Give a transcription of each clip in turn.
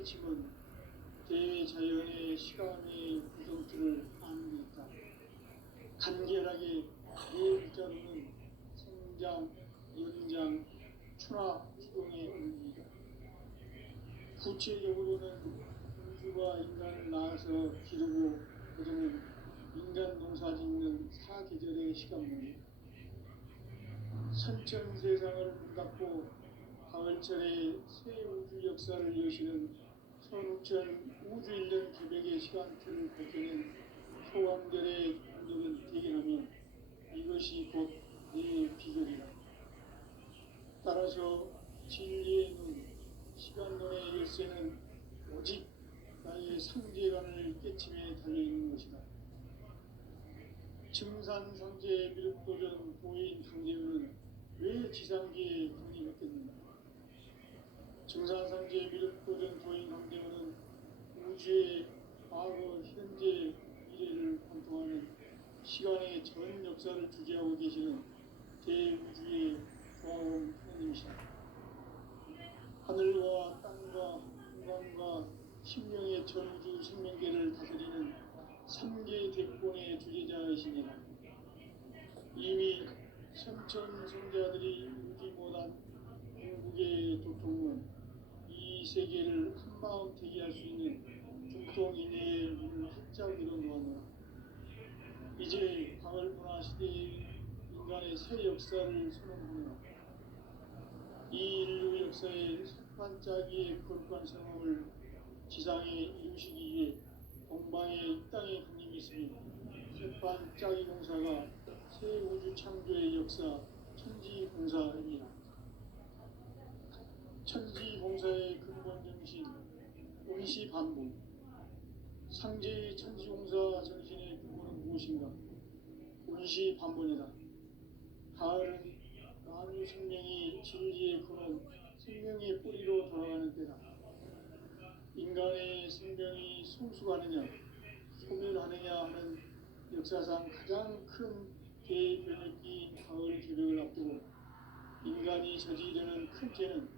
깨침은 대자연의 시간의 구성틀을 아는 데 있다. 간결하게 네 글자로는 생장, 연장, 추나 추동의 의미이다. 구체적으로는 우주가 인간을 낳아서 기르고 거두는 인간 농사 짓는 사계절의 시간문이다. 선천 세상을 문닫고 가을철에 새 우주 역사를 여시는 선우천 우주일년 개벽의 시간틀을 밝혀낸 소강절의 공덕은 대견하며 이것이 곧 내 비결이다. 따라서 진리의 눈, 시간론의 열쇠는 오직 나의 상제관을 깨침에 달려있는 것이다. 증산상제 미륵도전 도인 강제우는 왜 지상계에 군림했겠는가? 증산상제 미륵도전 도인 강제우는 우주의 과거, 현재, 미래를 관통하는 시간의 전 역사를 주재하고 계시는 대우주의 조화원 하나님이시다. 하늘과 땅과 공간과 신명의 전우주 생명계를 다스리는 3계 대권의 주제자이시니라. 이미 선천 성자들이 울지 못한 궁극의 도통은 이 세계를 한마음 되게 할 수 있는 중통인의 문을 활짝 열어놓았노라. 이제 가을 문화 시대의 인간의 새 역사를 선언하노라. 이 인류 역사의 첫 반짝이의 거룩한 성함을 지상에 이루시기 위해 동방의 이 땅에 군림이 있으며 첫 반짝이 공사가 새 우주 창조의 역사 천지공사입니다. 천지공사의 근본 정신 원시반복. 상제의 천지공사 정신의 근본은 무엇인가? 원시반복이다. 가을은 만유 생명이 진리의 근원, 생명의 뿌리로 돌아가는 때다. 인간의 생명이 성숙하느냐, 소멸하느냐 하는 역사상 가장 큰 대변혁기인 가을 개벽을 앞두고 인간이 저지르는 큰 죄는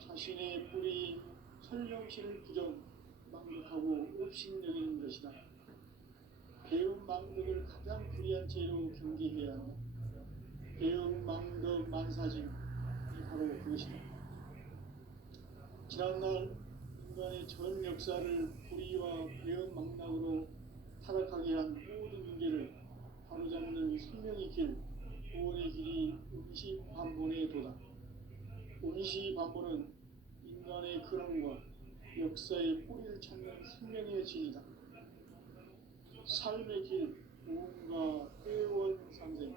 자신의 뿌리인 설령신을 부정, 망극하고 업신여기는 것이다. 배운 망덕을 가장 불의한 죄로 경계해야 한다. 배운 망덕 만사징이 바로 그것이다. 지난날 인간의 전 역사를 불의와 배운 망락으로 타락하게 한 모든 문제를 바로잡는 생명의 길, 구원의 길이 원시반본의 도다. 원시반본은 인간의 근원과 역사의 뿌리를 찾는 생명의 진이다. 삶의 길, 무언가 회원 상생.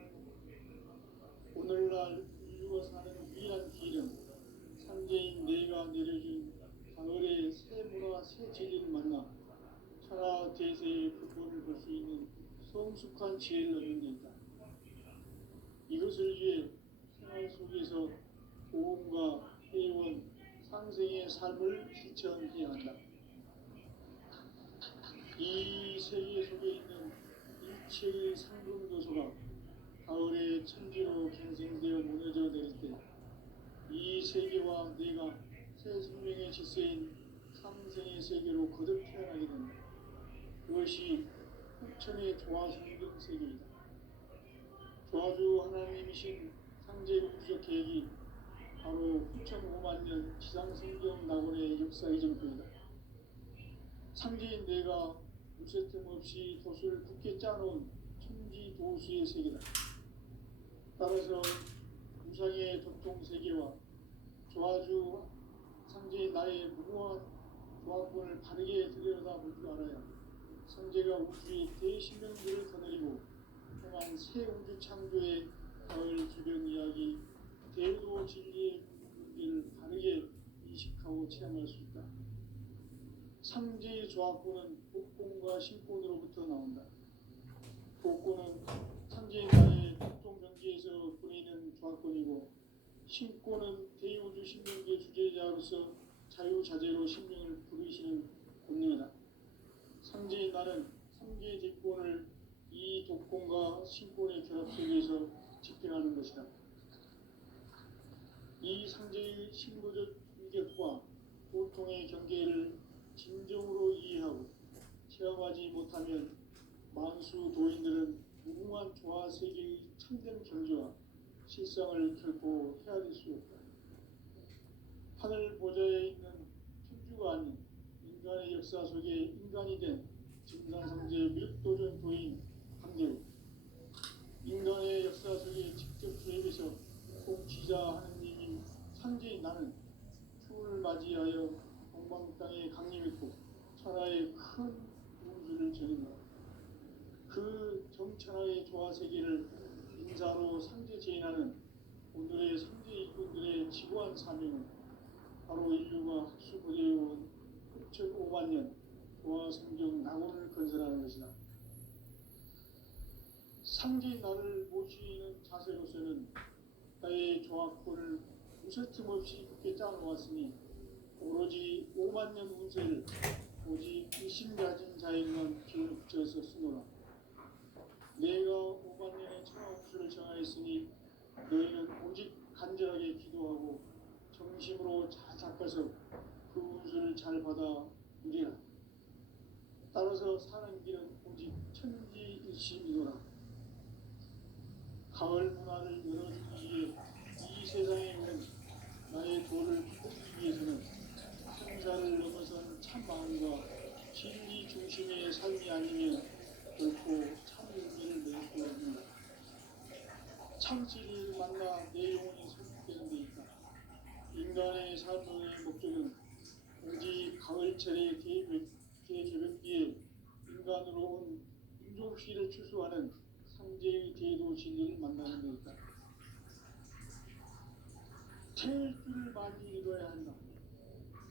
오늘날 인류가 사는 유일한 길은 상제인 내가 내려준 가을의 새 문화, 새 진리를 만나 천하 대세의 근본을 볼 수 있는 성숙한 지혜를 얻는 데 있다. 이것을 위해 생활 속에서 보험과 회원, 상생의 삶을 실천해야 한다. 이 세계 속에 있는 일체의 상금 요소가 가을의 천지로 갱생되어 무너져 내릴 때 이 세계와 내가 새 생명의 질서인 상생의 세계로 거듭 태어나게 된다. 그것이 후천의 조화성경 세계이다. 조화주 하나님이신 상제 우주적 계획이 바로 후천 5만 년 지상성경 낙원의 역사 이정표이다. 상제인 내가 무쇠틈 없이 도수를 굳게 짜놓은 천지도수의 세계다. 따라서 우상의 도통세계와 조화주 상제인 나의 무모한 조합권을 바르게 들여다볼 줄 알아야 상제가 우주의 대신명들을 거느리고 행한 새 우주 창조의 가을 개벽 이야기, 대우도 진리의 문제를 바르게 인식하고 체험할 수 있다. 상제의 조합권은 복권과 신권으로부터 나온다. 복권은 상제인 나의 특종 경계에서 보내는 조합권이고, 신권은 대우주 신명계 주제자로서 자유자재로 신명을 부르시는 권능이다. 상제인 나는 3개 대권을 이 독권과 신권의 결합 속에서 집행하는 것이다. 이 상제의 신부적 인격과 보통의 경계를 진정으로 이해하고 체험하지 못하면 만수 도인들은 무궁한 조화 세계의 참된 경지와 실상을 결코 헤아릴 수 없다. 하늘 보좌에 있는 천주가 아닌 인간의 역사 속에 인간이 된 증산성제 미륵도전 도인 강대우, 인간의 역사 속에 직접 개입해서 공지자 하느님인 상제인 나는 추운을 맞이하여 동방 땅에 강림했고 천하의 큰 우주를 전했노라. 그 정천하의 조화 세계를 인사로 상제 제인하는 오늘의 상제 일꾼들의 지구한 사명은 바로 인류가 학수고대해온 6,500만 년 조화 성경 낙원을 건설하는 것이다. 상제인 나를 모시는 자세로서는 나의 조화코를 무설 틈 없이 굳게 짜놓았으니 오로지 5만 년 운세를 오직 의심가진 자에게만 기운을 붙여서 쓰노라. 내가 5만 년의 천하 운수를 정하였으니 너희는 오직 간절하게 기도하고 정심으로 잘 닦아서 그 운수를 잘 받아 누리라. 따라서 사는 길은 오직 천지일심이노라. 가을 문화를 열어주기 위해 이 세상에 있는 나의 도를 기쁘기 위해서는 생사를 넘어선 참 마음과 진리 중심의 삶이 아니면 결코 참 의미를 낼 수 없는다. 참 진리를 만나 내 영혼이 설득되는 데 있다. 인간의 삶의 목적은 오직 가을철의 대개벽기에 인간으로 온 인종시를 추수하는 상제의 대도 진리를 만나는 데 있다. 태울 줄을 많이 읽어야 한다.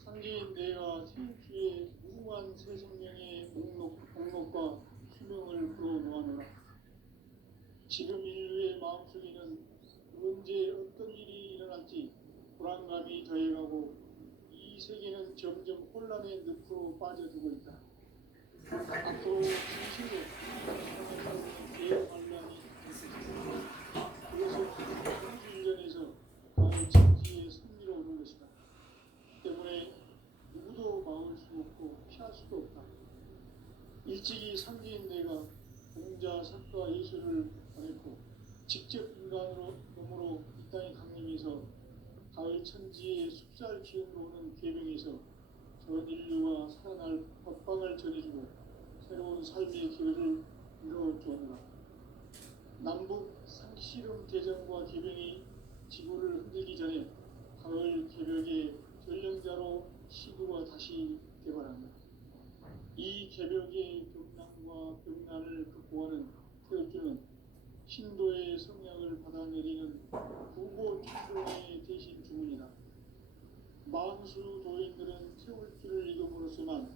상제인 내가 태울주의 무궁한 새 생명의 목록과 수명을 풀어놓아노라. 지금 인류의 마음속에는 언제 어떤 일이 일어날지 불안감이 더해가고 이 세계는 점점 혼란의 늪으로 빠져들고 있다. 앞으로 진실로 대환란이 있겠다. 그래서 우주일련에서 가을 천지의 승리로 오는 것이다. 때문에 누구도 막을 수 없고 피할 수도 없다. 일찍이 상제인 내가 공자, 석가, 예수를 보냈고 직접 인간으로 몸으로 이 땅에 강림해서 가을 천지의 숲살 기운으로 오는 계명에서 전 인류가 살아날 법방을 전해주고 새로운 삶의 기회를 이루어주었노라. 남북 상씨름 대전과 계명이 지구를 흔들기 전에 가을 개벽의 전령자로 시구가 다시 개발한다. 이 개벽의 병난과 병난을 극복하는 태엽주는 신도의 성향을 받아내리는 부고 충동의 대신 주문이다. 만수 도인들은 태울주를 읽음으로써만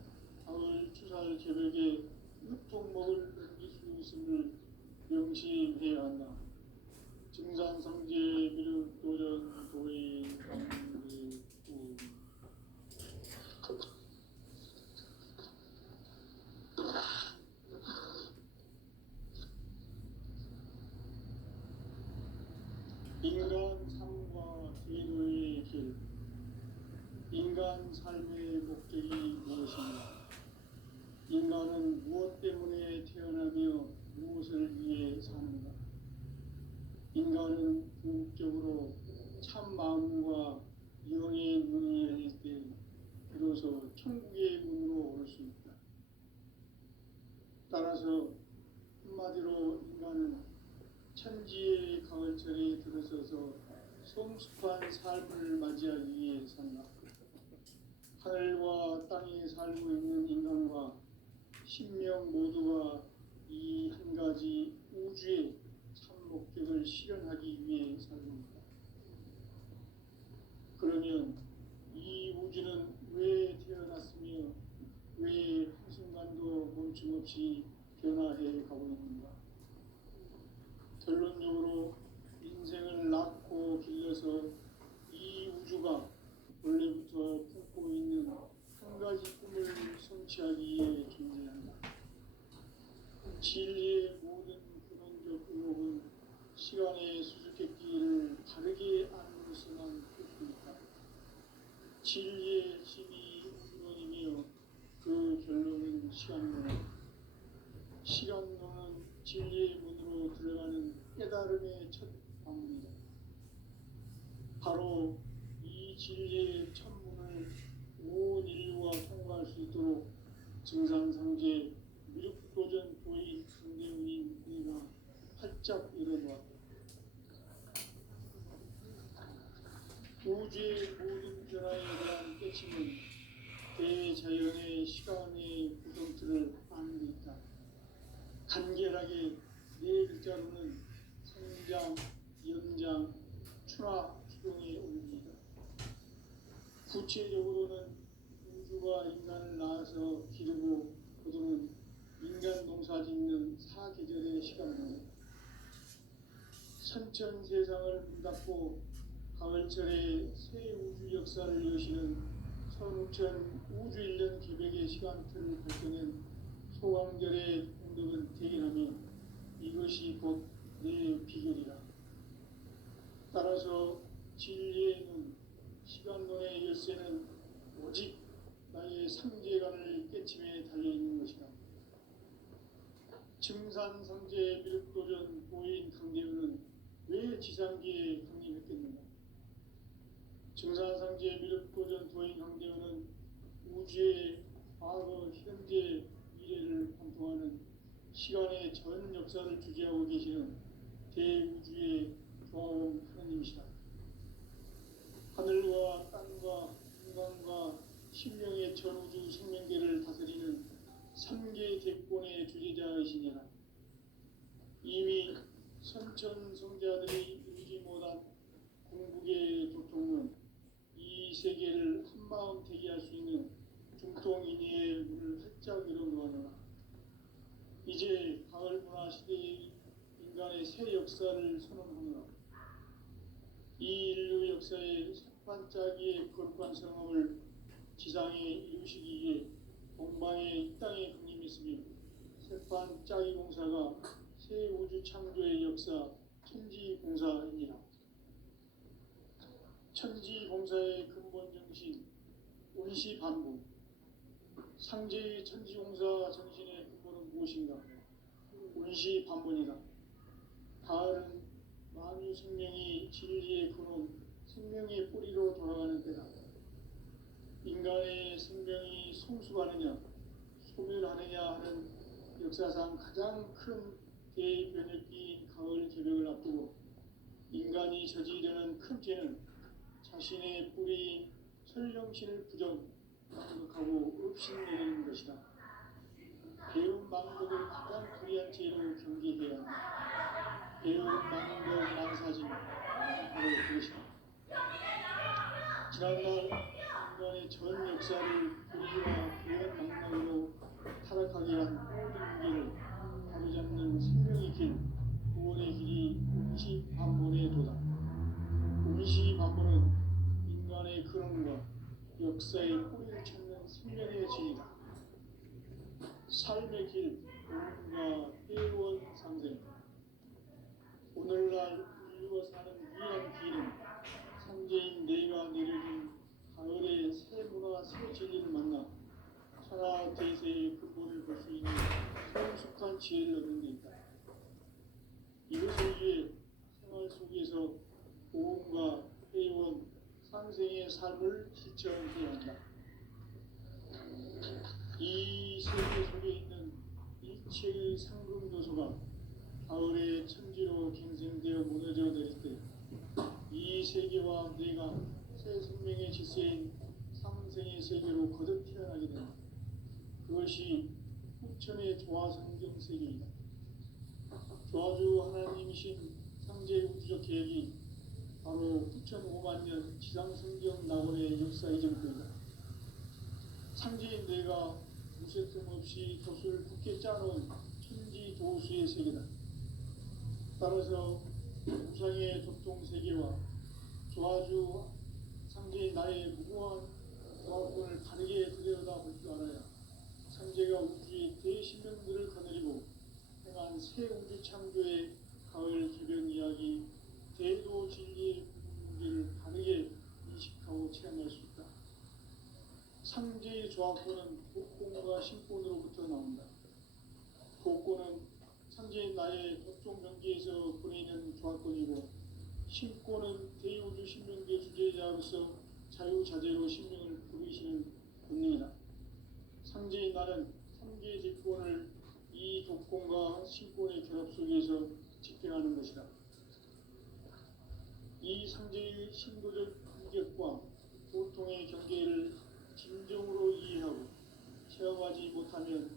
가을 추살 개벽에 유통목을 넘길 수 있음을 명심해야 한다. 증산성제 미륵도전 도인 강대우. 인간 삶과 제도의 길. 인간 삶의 목적이 무엇인가? 인간은 무엇 때문에 태어나며 무엇을 위해 사는가? 인간은 궁극적으로 참 마음과 영의 문을 열릴 때 비로소 천국의 문으로 올 수 있다. 따라서 한마디로 인간은 천지의 가을철에 들어서서 성숙한 삶을 맞이하기 위해 산다. 하늘과 땅에 살고 있는 인간과 신명 모두가 이 한 가지 우주의 참 목적을 실현하기 위해 살고있다. 그러면 이 우주는 왜 태어났으며 왜 한순간도 멈춤없이 변화해 가고 있는가? 결론적으로 인생을 낳고 길러서 이 우주가 원래부터 품고 있는 한 가지 꿈을 성취하기 위해 존재한다. 진리의 모든 근원적 의혹은 시간의 수수께끼를 바르게 아는것에만 볼 수 있다. 진리의 힘이 근원이며 나의 첫 방문이다. 바로 이 진리의 천문을 온 인류가 통과할 수 있도록 증산상제 미륵도전 도인 강대훈인 네가 활짝 열어놓았다. 우주의 모든 변화에 대한 깨침은 대자연의 시간의 구성틀을 아는 데 있다. 간결하게 네 글자로는 성장, 연장, 추나 추동의 원리이다. 구체적으로는 우주가 인간을 낳아서 기르고 거두는 인간 농사 짓는 사계절의 시간입니다. 선천 세상을 문닫고 가을철에 새 우주 역사를 여시는 서우천 우주 1년 기백의 시간틀을 밝혀낸 소강절의 공덕은 대견하며 이것이 곧 내 비결이라. 따라서 진리의 눈, 시간론의 열쇠는 오직 나의 상제관을 깨침에 달려있는 것이다. 증산상제 미륵도전 도인 강대훈은 왜 지상기에 강림했겠는가? 증산상제 미륵도전 도인 강대훈은 우주의 과거, 현재, 미래를 관통하는 시간의 전 역사를 주재하고 계시는 대우주의 조화원 하나님이시다. 하늘과 땅과 인간과 신명의 전우주 생명계를 다스리는 3개 대권의 주재자이시니라. 이미 선천성자들이 이루지 못한 궁극의 조통은 이 세계를 한마음 되게 할 수 있는 중통인의의 문을 활짝 열어놓으라. 이제 가을 문화 시대의 인간의 새 역사를 선언하노라. 이 인류 역사의 셋반짜기의 거룩한 성함을 지상에 이루시기 위해 동방의 이 땅에 강림했으며 셋반짜기 공사가 새 우주 창조의 역사 천지공사입니다. 천지공사의 근본 정신 원시반복. 상제의 천지공사 정신의 근본은 무엇인가? 원시반복이다. 가을은 만유 생명이 진리의 근원, 생명의 뿌리로 돌아가는 때다. 인간의 생명이 성숙하느냐, 소멸하느냐 하는 역사상 가장 큰 대변혁기인 가을 개벽을 앞두고 인간이 저지르는 큰 죄는 자신의 뿌리인 설령신을 부정하고 업신여기는 것이다. 배운 망국을 가장 불의한 죄로 경계해야 한다. 배운 망국 만사진 바로 그것이다. 지난날 인간의 전 역사를 불의와 부연 망락으로 타락하게 한 모든 문제를 바로잡는 생명의 길, 구원의 길이 원시반본의 도다. 원시반본은 인간의 근원과 역사의 뿌리를 찾는 생명의 진이다. 삶의 길, 오늘과 회원 상생. 오늘날 인류가 사는 유일한 길은 상제인 내가 내려준 가을의 새 문화 새 진리를 만나 천하 대세의 근본을 볼 수 있는 성숙한 지혜를 얻는 데 있다. 이것을 위해 생활 속에서 보험과 회원, 상생의 삶을 실천해야 한다. 이 세계 속에 있는 일체의 상금도서가 가을의 천지로 갱생되어 무너져 내릴 때 이 세계와 내가 새 생명의 질서인 상생의 세계로 거듭 태어나게 된다. 그것이 후천의 조화성경 세계이다. 조화주 하나님이신 상제 우주적 계획이 바로 9,500년 지상성경 낙원의 역사 이전표이다. 상제인 내가 무쇠틈 없이 돛을 굳게 짜놓은 천지 도수의 세계다. 따라서 우상의 조통 세계와 조화주 상제인 나의 무고한 조화권을 다르게 들여다볼 줄 알아야 상제가 우주의 대신명들을 거느리고 행한 새 우주 창조의 가을 개변 이야기, 대도 진리의 문제를 다르게 인식하고 체험할 수 있다. 상제의 조화권은 복권과 신권으로부터 나온다. 복권은 상제인 나의 독종 경계에서 보내는 조합권이고 신권은 대우주 신명계 주제자로서 자유자재로 신명을 부르시는 권능이다. 상제인 나는 3개 직권을 이 독권과 신권의 결합 속에서 집행하는 것이다. 이 상제의 신도적 인격과 보통의 경계를 진정으로 이해하고 체험하지 못하면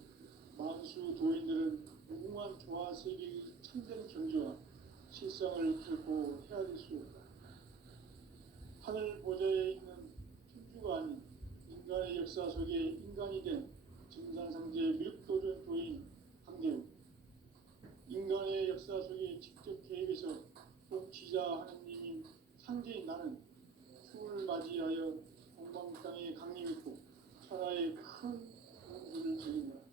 만수 도인들은 무궁한 조화 세계의 참된 경지와 실상을 결코 헤아릴 수 없다. 하늘 보좌에 있는 천주가 아닌 인간의 역사 속에 인간이 된 증산상제 밀도전 도인 강대우, 인간의 역사 속에 직접 개입해서 통치자 하느님인 상제인 나는 추을 맞이하여 동방 땅에 강림했고 천하의 큰 공주를 지닌다.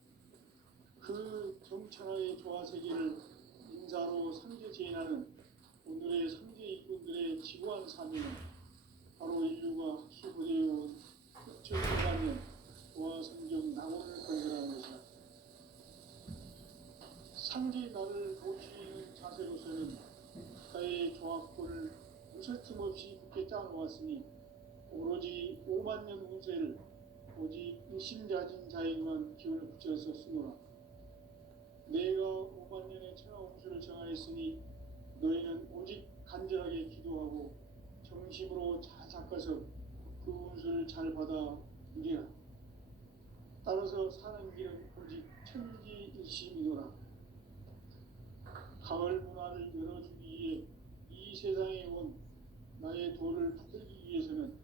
그 정천하의 조화세계를 인사로 상제 제인하는 오늘의 상제 일꾼들의 지구한 사명은 바로 인류가 학수부대해온 6천년간 조화성경 낙원을 건설하는 것이다. 상제 나를 모시는 자세로서는 국가의 조합권을 무설팀 없이 굳게 짜놓았으니 오로지 5만 년 운세를 오직 일심자진 자에게만 기운을 붙여서 쓰노라. 내가 5만 년의 천하 운수를 정하였으니 너희는 오직 간절하게 기도하고 정심으로 잘 닦아서 그 운수를 잘 받아 누리라. 따라서 사는 길은 오직 천지일심이노라. 가을 문화를 열어주기 위해 이 세상에 온 나의 도를 붙들기 위해서는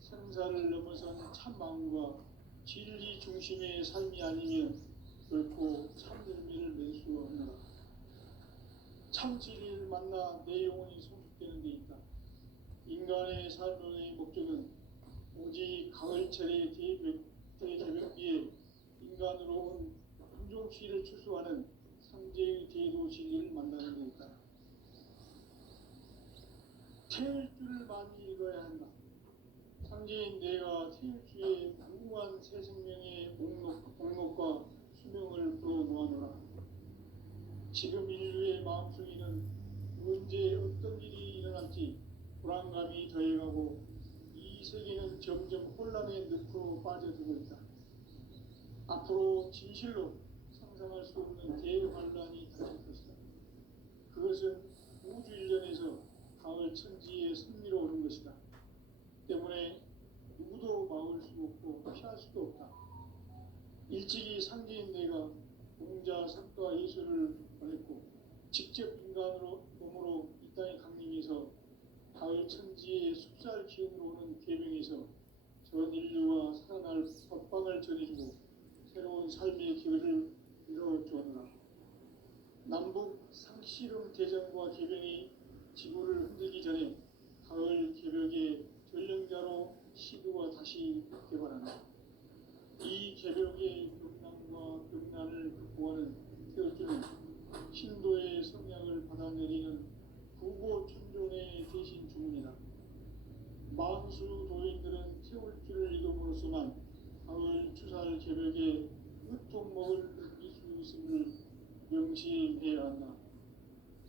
생사를 넘어선 참마음과 진리 중심의 삶이 아니면 결코 참열매를 맺을 수 없노라. 참진리를 만나 내 영혼이 성숙되는 데 있다. 인간의 삶의 목적은 오직 가을철의 대개벽비에 인간으로 온 품종시를 추수하는 상제의 대도시를 만나는 데 있다. 태일주를 많이 읽어야 한다. 상제인 내가 태일주의 무궁한 새 생명의 목록과 수명을 풀어놓아노라. 지금 인류의 마음속에는 언제 어떤 일이 일어날지 불안감이 더해가고 이 세계는 점점 혼란의 늪으로 빠져들고 있다. 앞으로 진실로 상상할 수 없는 대환란이 닥칠 것이다. 그것은 우주 일련에서 가을 천지의 승리로 오는 것이다. 때문에 누구도 막을 수 없고 피할 수도 없다. 일찍이 상제인 내가 공자 성과 예수를 보냈고 직접 인간으로 몸으로 이 땅에 강림해서 가을 천지의 숲살 기운으로 오는 계명에서 전 인류와 살아날 법방을 전해주고 새로운 삶의 기회를 이뤄주었노라. 남북 상씨름 대전과 개병이 지구를 흔들기 전에 가을 개벽의 전령자로 시도가 다시 개발한다. 이 개벽의 경남과 경난을 극복하는 태울주는 신도의 성향을 받아내리는 구고천존의 대신 주문이다. 만수 도인들은 태울주를 읽음으로써만 가을 추살 개벽의 으통목을 느낄 수 있음을 명심해야 한다.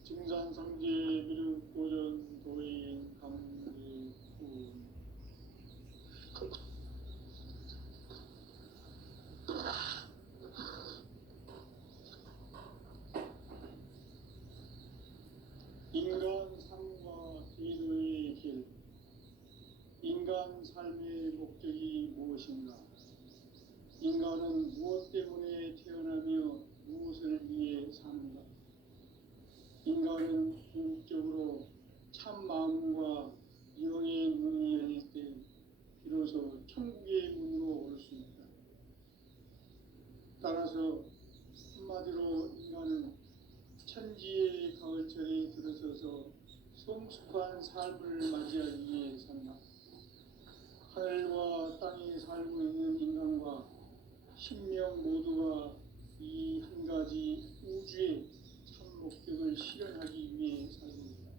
증산상제 비륵도전 도인 강대훈. 인간 삶과 제도의 길. 인간 삶의 목적이 무엇인가? 인간은 무엇 때문에 태어나며 무엇을 위해 사는가? 인간은 궁극적으로 참 마음과 영의 눈이 열릴 때 비로소 천국의 문으로 올 수 있다. 따라서 한마디로 인간은 천지의 가을철에 들어서서 성숙한 삶을 맞이하기 위해 산다. 하늘과 땅에 살고 있는 인간과 신명 모두가 이 한 가지 우주의 참 목적을 실현하기 위해 살고 있다.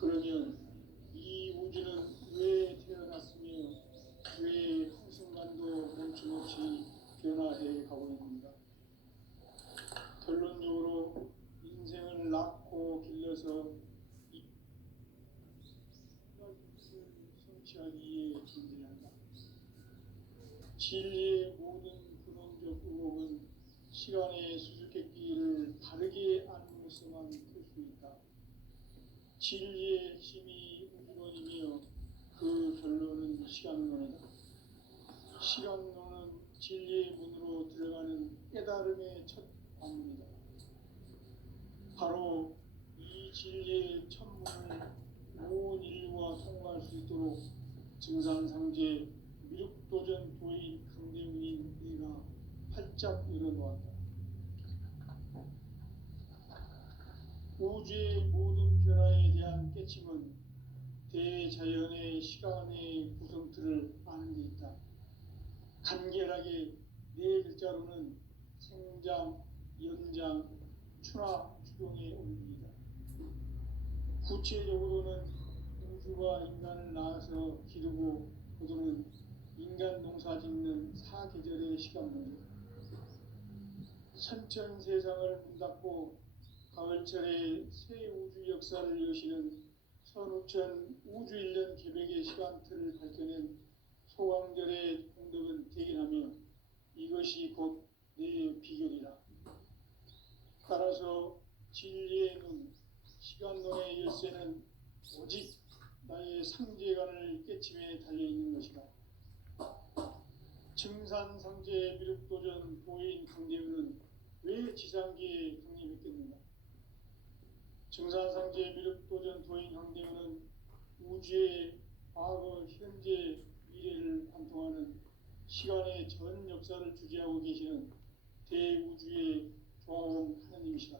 그러면 이 우주는 왜 태어났으며 왜 한순간도 멈춤없이 변화해 가고 있는가? 이어서 이 것을 성취하기에 존재한다. 진리의 모든 근원적 의혹은 시간의 수수께끼를 바르게 알므로서만 풀 수 있다. 진리의 핵심이 우주론이며 그 결론은 시간론이다. 시간론은 진리의 문으로 들어가는 깨달음의 첫 관문이다. 바로 이 진리의 천문을 온 인류가 통과할 수 있도록 증산상제 미륵도전 도인 강대문인 네가 활짝 열어놓았다. 우주의 모든 변화에 대한 깨침은 대자연의 시간의 구성틀을 아는 데 있다. 간결하게 네 글자로는 생장, 연장, 추나 추동의 원리이다. 구체적으로는 우주가 인간을 낳아서 기르고 거두는 인간 농사 짓는 사계절의 시간론이다. 선천세상을 문닫고 가을철에 새 우주 역사를 여시는 선우천 우주일년 계백의 시간틀을 밝혀낸 소강절의 공덕은 대견하며 이것이 곧 내 비결이라. 따라서 진리의 눈, 시간론의 열쇠는 오직 나의 상제관을 깨침에 달려있는 것이다. 증산상제 미륵도전 도인 강대우는 왜 지상계에 강림했겠는가? 증산상제 미륵도전 도인 강대우는 우주의 과거, 현재, 미래를 관통하는 시간의 전 역사를 주재하고 계시는 대우주의 조화원 하나님이시다.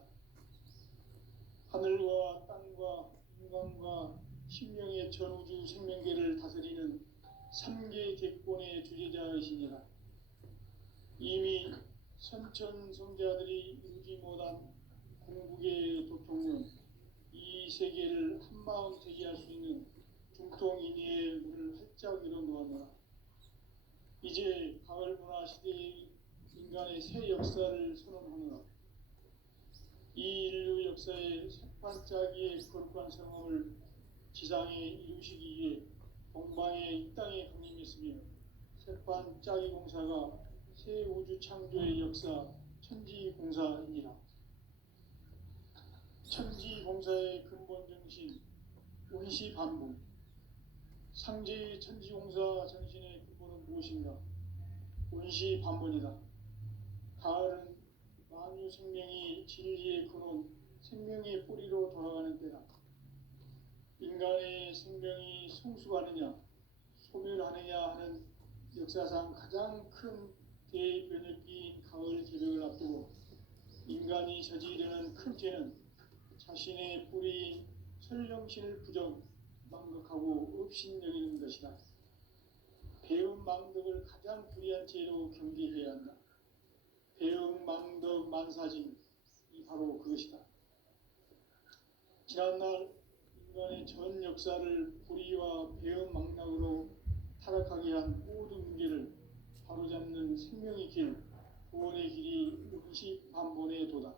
하늘과 땅과 인간과 신명의 전우주 생명계를 다스리는 3개 대권의 주재자이시니라. 이미 선천성자들이 이루지 못한 궁극의 도통은 이 세계를 한마음 되게 할 수 있는 중통인의의 문을 활짝 열어놓았노라. 이제 가을 문화 시대의 인간의 새 역사를 선언하노라. 이 인류 역사의 새반짝이의 거룩한 성함을 지상에 이루시기 위해 동방의 이 땅에 강림했으며 새반짝이 공사가 새 우주 창조의 역사 천지공사이니라. 천지공사의 근본 정신 운시반복. 상제의 천지공사 정신의 근본은 무엇인가? 운시반본이다. 가을은 만유 생명이 진리의 근원, 생명의 뿌리로 돌아가는 때다. 인간의 생명이 성숙하느냐, 소멸하느냐 하는 역사상 가장 큰 대변혁기인 가을 개벽을 앞두고 인간이 저지르는 큰 죄는 자신의 뿌리인 설령신을 부정, 망각하고 업신여기는 것이다. 배움 망덕을 가장 불의한 죄로 경계해야 한다. 배움 망덕 만사진, 이 바로 그것이다. 지난날 인간의 전 역사를 불의와 배움 망락으로 타락하게 한 모든 문제를 바로잡는 생명의 길, 구원의 길이 운시반본의 도다.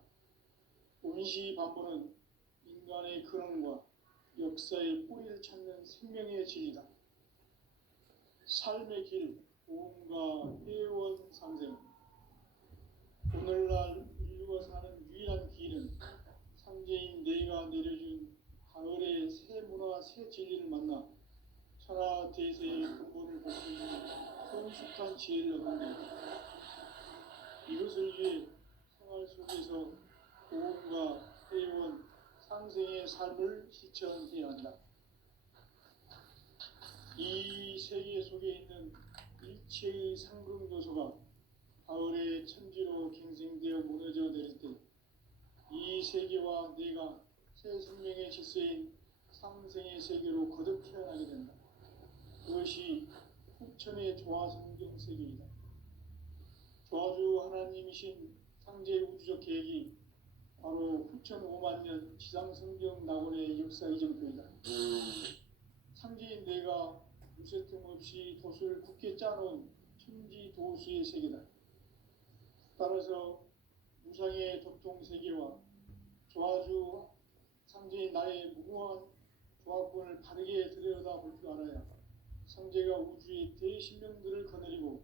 운시반본은 인간의 근원과 역사의 뿌리를 찾는 생명의 진리다. 삶의 길, 보험과 회원 상생. 오늘날 인류가 사는 유일한 길은 상제인 내가 내려준 가을의 새 문화, 새 진리를 만나 천하 대세의 근본을 볼 수 있는 성숙한 지혜를 얻는 것이다. 이것을 위해 생활 속에서 보험과 회원, 상생의 삶을 실천해야 한다. 이 세계 속에 있는 일체의 상금 요소가 가을의 천지로 갱생되어 무너져 내릴 때 이 세계와 내가 새 생명의 질서인 상생의 세계로 거듭 태어나게 된다. 그것이 후천의 조화성경 세계이다. 조화주 하나님이신 상제 우주적 계획이 바로 후천 5만 년 지상성경 낙원의 역사 이정표이다. 상제인 내가 무쇠 틈 없이 돛을 굳게 짜놓은 천지 도수의 세계다. 따라서 무상의 도통 세계와 조화주 상제인 나의 무궁한 조합권을 바르게 들여다볼 줄 알아야 상제가 우주의 대신명들을 거느리고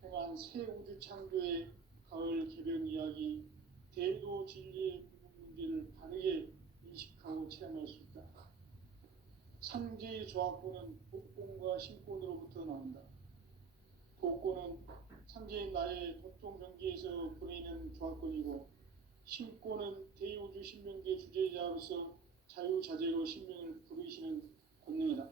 행한 새 우주 창조의 가을 개변 이야기, 대도 진리의 부분 문제를 바르게 인식하고 체험할 수 있다. 상제의 조합권은 복권과 신권으로부터 나온다. 복권은 상제인 나의 도통 경계에서 보내는 조합권이고, 신권은 대우주 신명계 주제자로서 자유자재로 신명을 부르시는 권능이다.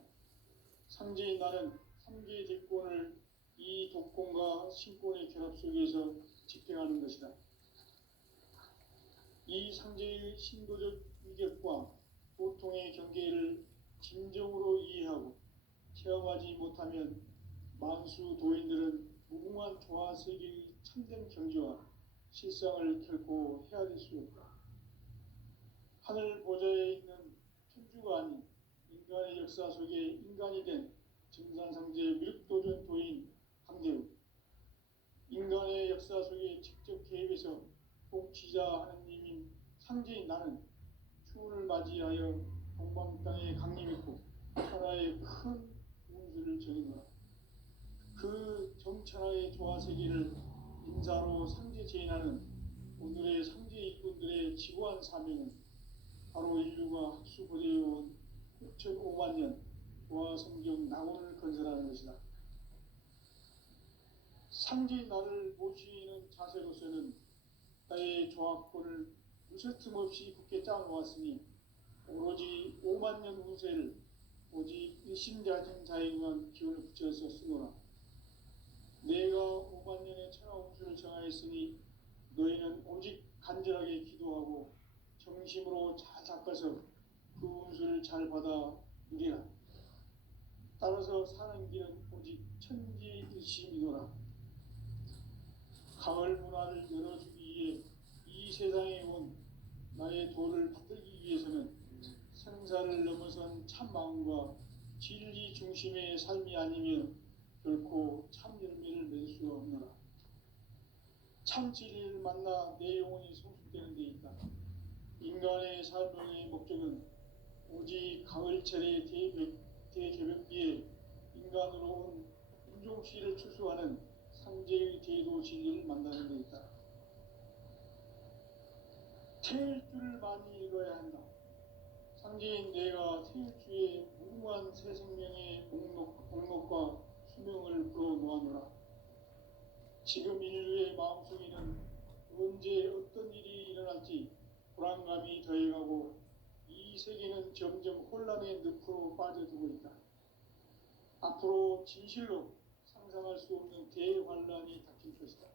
상제인 나는 삼계의 대권을 이 독권과 신권의 결합 속에서 집행하는 것이다. 이 상제의 신도적 위격과 보통의 경계를 진정으로 이해하고 체험하지 못하면 만수 도인들은 무궁한 조화 세계의 참된 경지와 실상을 결코 헤아릴 수 없다. 하늘 보좌에 있는 천주가 아닌 인간의 역사 속에 인간이 된 증산상제 미륵도전 도인 강대우, 인간의 역사 속에 직접 개입해서 복지자 하느님인 상제인 나는 추운을 맞이하여 동방 땅에 강림했고 천하의 큰 운수를 정의노라. 그 정천하의 조화세계를 인사로 상제 제인하는 오늘의 상제 일꾼들의 지고한 사명은 바로 인류가 학수고대해온 6,500만 년 조화성경 낙원을 건설하는 것이다. 상제인 나를 모시는 자세로서는 나의 조합권을 무쇠틈 없이 굳게 짜놓았으니 오로지 5만 년 운세를 오직 일심자진 자에게만 기운을 붙여서 쓰노라. 내가 5만 년의 천하 운수를 정하였으니 너희는 오직 간절하게 기도하고 정심으로 잘 닦아서 그 운수를 잘 받아 누리라. 따라서 사는 길은 오직 천지일심이노라. 가을 문화를 열어주기 위해 이 세상에 온 나의 도를 받들기 위해서는 생사를 넘어선 참 마음과 진리 중심의 삶이 아니면 결코 참 열매를 맺을 수가 없노라. 참 진리를 만나 내 영혼이 성숙되는 데 있다. 인간의 삶의 목적은 오직 가을철의 대개벽기에 인간으로 온 인종시를 추수하는 상제의 대도 진리를 만나는 데 있다. 태일주를 많이 읽어야 한다. 상제인 내가 태일주의 무궁한 새 생명의 목록과 수명을 불어놓아노라. 지금 인류의 마음속에는 언제 어떤 일이 일어날지 불안감이 더해가고 이 세계는 점점 혼란의 늪으로 빠져들고 있다. 앞으로 진실로 상상할 수 없는 대환란이 닥칠 것이다.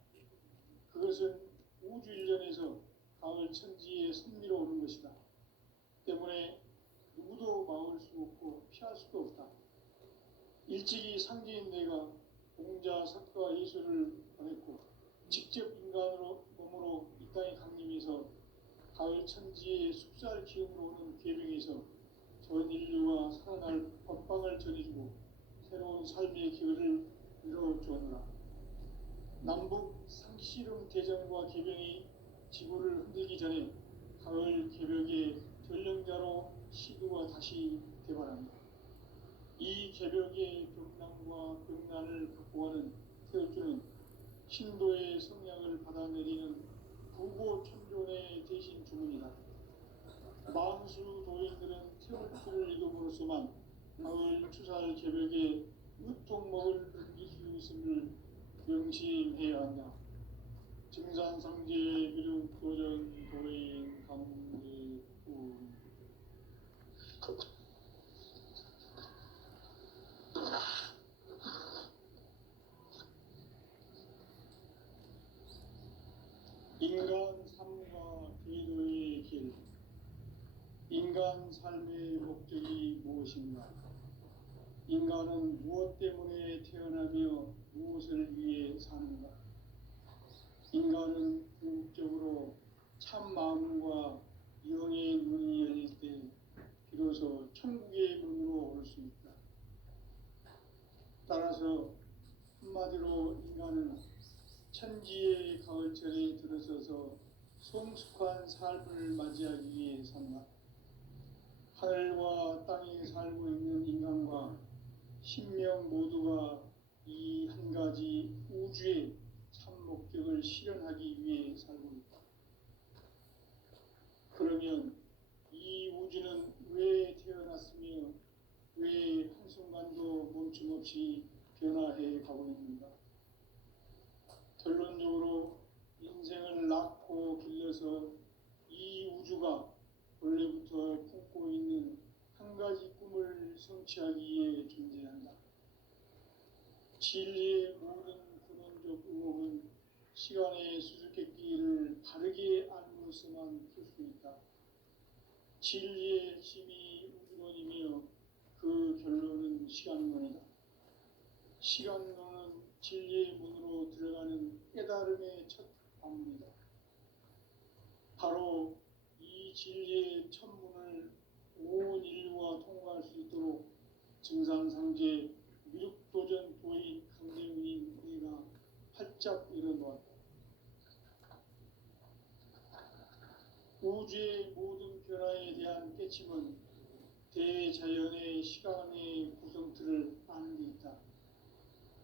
그것은 우주 일련에서 가을 천지의 섭리로 오는 것이다. 때문에 누구도 막을 수 없고 피할 수도 없다. 일찍이 상제인 내가 공자, 석가, 예수를 보냈고 직접 인간으로 몸으로 이 땅에 강림해서 가을 천지의 숲살 기운으로 오는 계명에서 전 인류가 살아날 법방을 전해주고 새로운 삶의 기회를 이뤄주었노라. 남북 상씨름 대전과 개병이 지구를 흔들기 전에 가을 개벽의 전령자로 시도가 다시 개발한다. 이 개벽의 벽난과 벽난을 극복하는 태어주는 신도의 성향을 받아내리는 부고천존의 대신 주문이다. 만수 도인들은 태어주를 읽음으로써만 가을 추살 개벽에 으통먹을 넘길 수 있음을 명심해야 한다. 증산상제 미륵도전 도인 강제훈. 인간 삶과 기도의 길. 인간 삶의 목적이 무엇인가? 인간은 무엇 때문에 태어나며 무엇을 위해 사는가? 인간은 궁극적으로 참 마음과 영의 문이 열릴 때 비로소 천국의 문으로 올 수 있다. 따라서 한마디로 인간은 천지의 가을철에 들어서서 성숙한 삶을 맞이하기 위해 산다. 하늘과 땅에 살고 있는 인간과 신명 모두가 이 한 가지 우주의 참 목적을 실현하기 위해 살고 있다. 그러면 이 우주는 왜 태어났으며 왜 한순간도 멈춤없이 변화해 가고 있는가? 결론적으로 인생을 낳고 길러서 이 우주가 원래부터 품고 있는 한 가지 꿈을 성취하기 위해 존재한다. 진리의 모든 근원적 의목은 시간의 수수께끼를 바르게 알므로서만 풀 수 있다. 진리의 핵심이 우주론이며 그 결론은 시간론이다. 시간론은 진리의 문으로 들어가는 깨달음의 첫 관문이다. 바로 이 진리의 첫 문을 온 인류가 통과할 수 있도록 증산상제 미륵도전 도인 강대문인 우리가 활짝 일어놓았다. 우주의 모든 변화에 대한 깨침은 대자연의 시간의 구성틀을 아는 데 있다.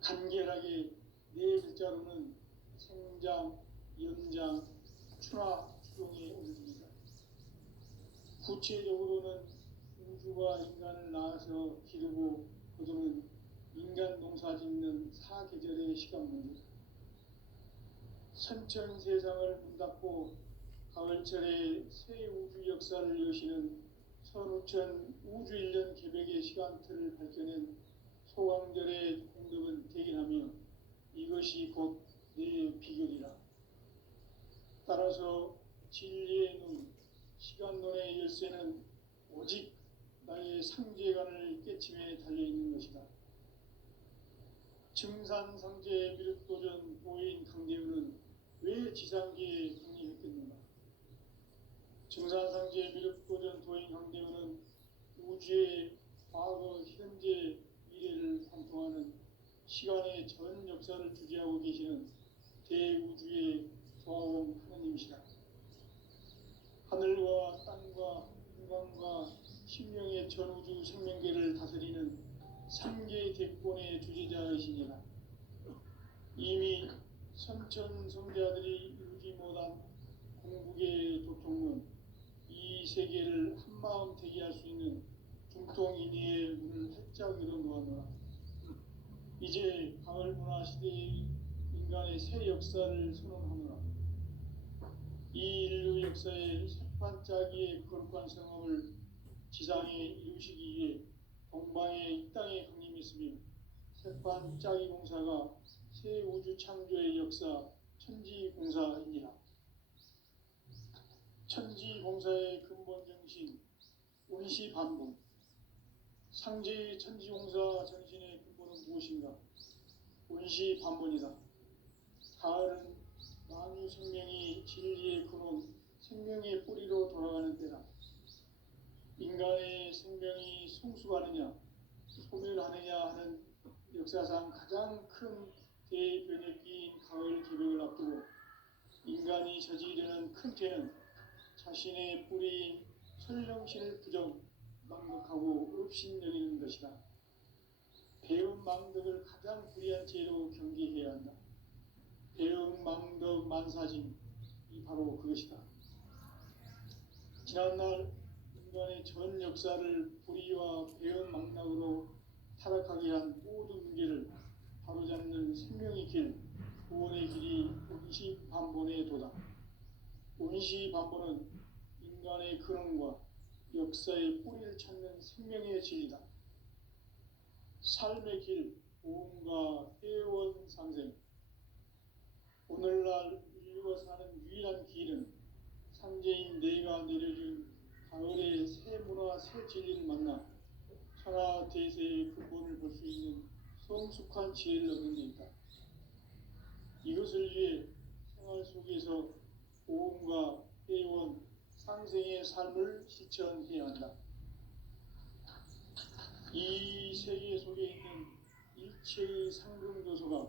간결하게 네 글자로는 생장, 연장, 추나 추종의 원리이다. 구체적으로는 우주가 인간을 낳아서 기르고 거두는 인간 농사 짓는 사계절의 시간 문제, 선천 세상을 문닫고 가을철에 새 우주 역사를 여시는 선우천 우주 1년 개백의 시간틀을 밝혀낸 소강절의 공덕은 대견하며 이것이 곧 내 비결이라. 따라서 진리의 눈, 시간론의 열쇠는 오직 나의 상제관을 깨침에 달려있는 것이다. 증산상제 미륵도전 도인 강대우는 왜 지상계에 강림했겠는가? 증산상제 미륵도전 도인 강대우는 우주의 과거, 현재, 미래를 관통하는 시간의 전 역사를 주재하고 계시는 대우주의 조화원 하느님이시다. 하늘과 땅과 인간과 신명의 전우주 생명계를 다스리는 삼계 대권의 주재자이시니라. 이미 선천 성자들이 이루지 못한 공국의 도통은 이 세계를 한마음 되게 할 수 있는 중통인의의 문을 활짝 열어놓았노라. 이제 가을문화 시대의 인간의 새 역사를 선언하노라. 이 인류 역사의 새판짜기의 거룩한 성함을 지상에 이루시기 위해 동방의 이 땅에 강림했으며 새판짜기 공사가 새 우주 창조의 역사 천지공사이니라. 천지공사의 근본 정신 운시반복. 상제의 천지공사 정신의 근본은 무엇인가? 운시반복이다. 가을은 만유 생명이 진리의 근원, 생명의 뿌리로 돌아가는 때다. 인간의 생명이 성숙하느냐, 소멸하느냐 하는 역사상 가장 큰 대변혁기인 가을 개벽을 앞두고 인간이 저지르는 큰 죄는 자신의 뿌리인 설령신을 부정, 망덕하고 업신여기는 것이다. 배운 망덕을 가장 불의한 죄로 경계해야 한다. 배운 망덕 만사짐이 바로 그것이다. 지난날 인간의 전 역사를 불의와 배운 망락으로 타락하게 한 모든 문제를 바로잡는 생명의 길, 구원의 길이 운시반본의 도다. 운시반본은 인간의 근원과 역사의 뿌리를 찾는 생명의 진리다. 삶의 길, 보험과 회원 상생. 오늘날 인류가 사는 유일한 길은 상제인 내가 내려준 가을의 새 문화, 새 진리를 만나 천하 대세의 근본을 볼 수 있는 성숙한 지혜를 얻는 데 있다. 이것을 위해 생활 속에서 보험과 회원, 상생의 삶을 실천해야 한다. 이 세계 속에 있는 일체의 상금 요소가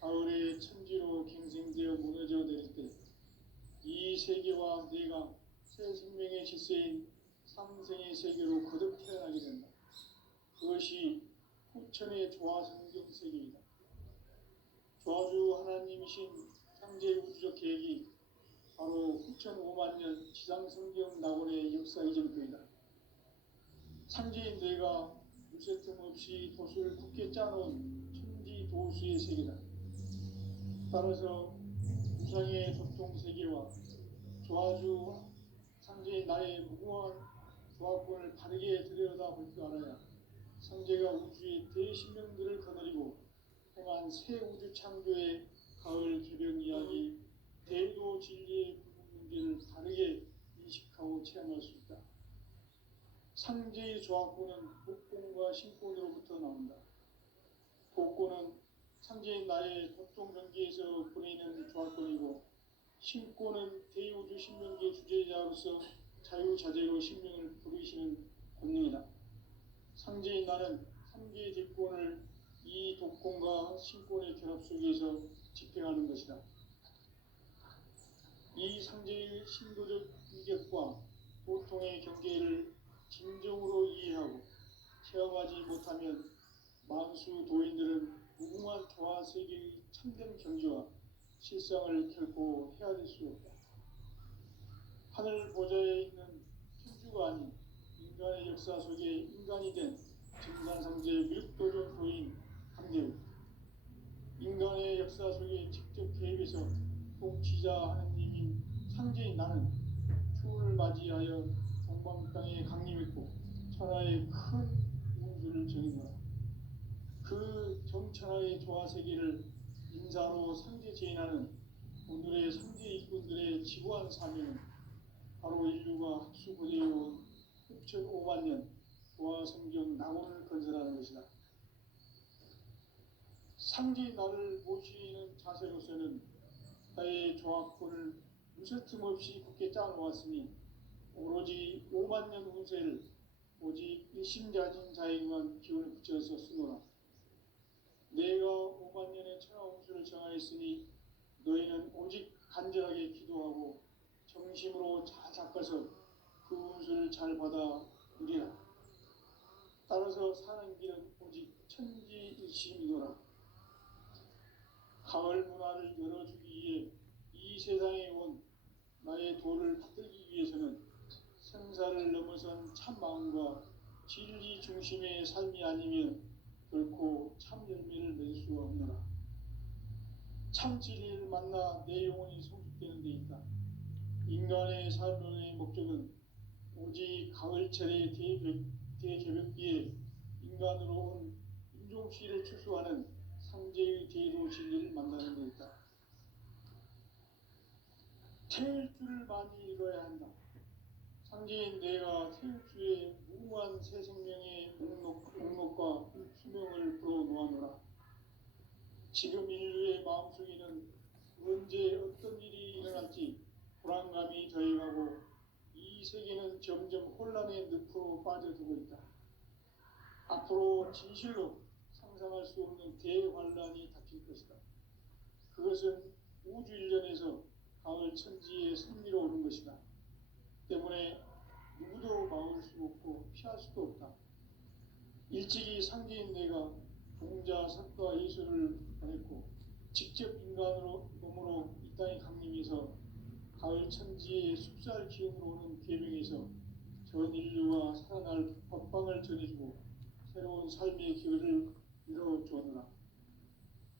가을의 천지로 갱생되어 무너져 내릴 때 이 세계와 내가 새 생명의 질서인 상생의 세계로 거듭 태어나게 된다. 그것이 후천의 조화성경 세계이다. 조화주 하나님이신 창제 우주적 계획이 바로 후천 5만 년 지상성경 낙원의 역사 이전표이다. 창제인 내가 무쇠틈 없이 도수를 굳게 짜놓은 천지 도수의 세계다. 따라서 우상의 도통 세계와 조화주 창제인 나의 무궁한 조화권을 바르게 들여다볼 줄 알아야 성제가 우주의 대신명들을 거느리고 행한 새 우주 창조의 가을 개벽 이야기, 대도 진리의 문제를 바르게 인식하고 체험할 수 있다. 상제의 조화권은 복권과 신권으로부터 나온다. 복권은 상제인 나의 도통 경계에서 보내는 조화권이고, 신권은 대우주 신명기의 주제자로서 자유자재로 신명을 부르시는 권능이다. 상제인 나는 3개의 직권을 이 독권과 신권의 결합 속에서 집행하는 것이다. 이 상제의 신도적 위격과 보통의 경계를 진정으로 이해하고 체험하지 못하면 만수 도인들은 무궁한 조화 세계의 참된 경지와 실상을 결코 헤아릴 수 없다. 하늘 보좌에 있는天주가 아닌 인간의 역사 속에 인간이 된 증산상제 미륵도전 도인 강대우, 인간의 역사 속에 직접 개입해서 통치자 하느님인 상제인 나는 추운을 맞이하여 동방 땅에 강림했고 천하의 큰 운수를 정인하라. 그 정천하의 조화 세계를 인사로 상제 제인하는 오늘의 상제 일꾼들의 지구한 사명은 바로 인류가 합수고대해온 후천 5만 년 조화 성경 낙원을 건설하는 것이다. 상제인 나를 모시는 자세로서는 나의 조화권을 무쇠틈 없이 굳게 짜놓았으니 오로지 5만 년 운세를 오직 일심자진 자에게만 기운을 붙여서 쓰노라. 내가 5만 년의 천하 운수를 정하였으니 너희는 오직 간절하게 기도하고 정심으로 잘 닦아서 그 운수를 잘 받아 누리라. 따라서 사는 길은 오직 천지일심이노라. 가을 문화를 열어주기 위해 이 세상에 온 나의 도를 받들기 위해서는 생사를 넘어선 참 마음과 진리 중심의 삶이 아니면 결코 참 열매를 맺을 수가 없노라. 참 진리를 만나 내 영혼이 성숙되는 데 있다. 인간의 삶의 목적은 오직 가을철의 대개벽기에 인간으로 온 인종씨를 추수하는 상제의 대도 진리를 만나는 데 있다. 태울 줄을 많이 읽어야 한다. 상제인 내가 태울 주의 무궁한 새 생명의 목록과 수명을 불어놓아노라. 지금 인류의 마음속에는 언제 어떤 일이 일어날지 불안감이 더해가고 이 세계는 점점 혼란의 늪으로 빠져들고 있다. 앞으로 진실로 상상할 수 없는 대환란이 닥칠 것이다. 그것은 우주 일련에서 가을 천지의 승리로 오는 것이다. 때문에 누구도 막을 수 없고 피할 수도 없다. 일찍이 상제인 내가 동자 석가 예수를 보냈고 직접 인간으로 몸으로 이 땅에 강림해서 가을 천지의 숲살 기운으로 오는 계명에서 전 인류와 살아날 법방을 전해주고 새로운 삶의 길을 이뤄주었노라.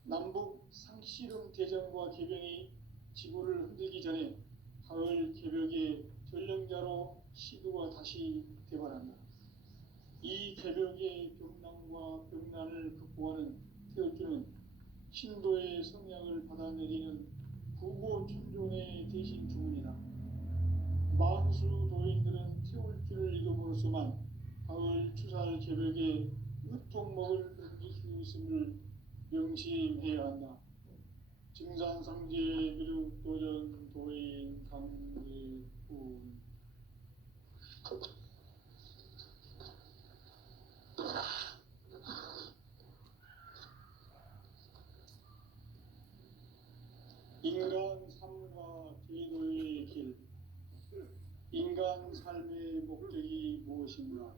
남북 상씨름 대전과 개병이 지구를 흔들기 전에 가을 개벽의 전령자로 시도가 다시 개발한다. 이 개벽의 병난과 병난을 극복하는 태울주는 신도의 성향을 받아내리는 부고 천존의 대신 주문이다. 만수 도인들은 태울주를 읽음으로써만 가을 추살 개벽에 으통먹을 넘길 수 있음을 명심해야 한다. 증산상제 미륵도전 도인 강대훈. 인간 삶과 제도의 길. 인간 이러한 삶의 목적이 무엇인가?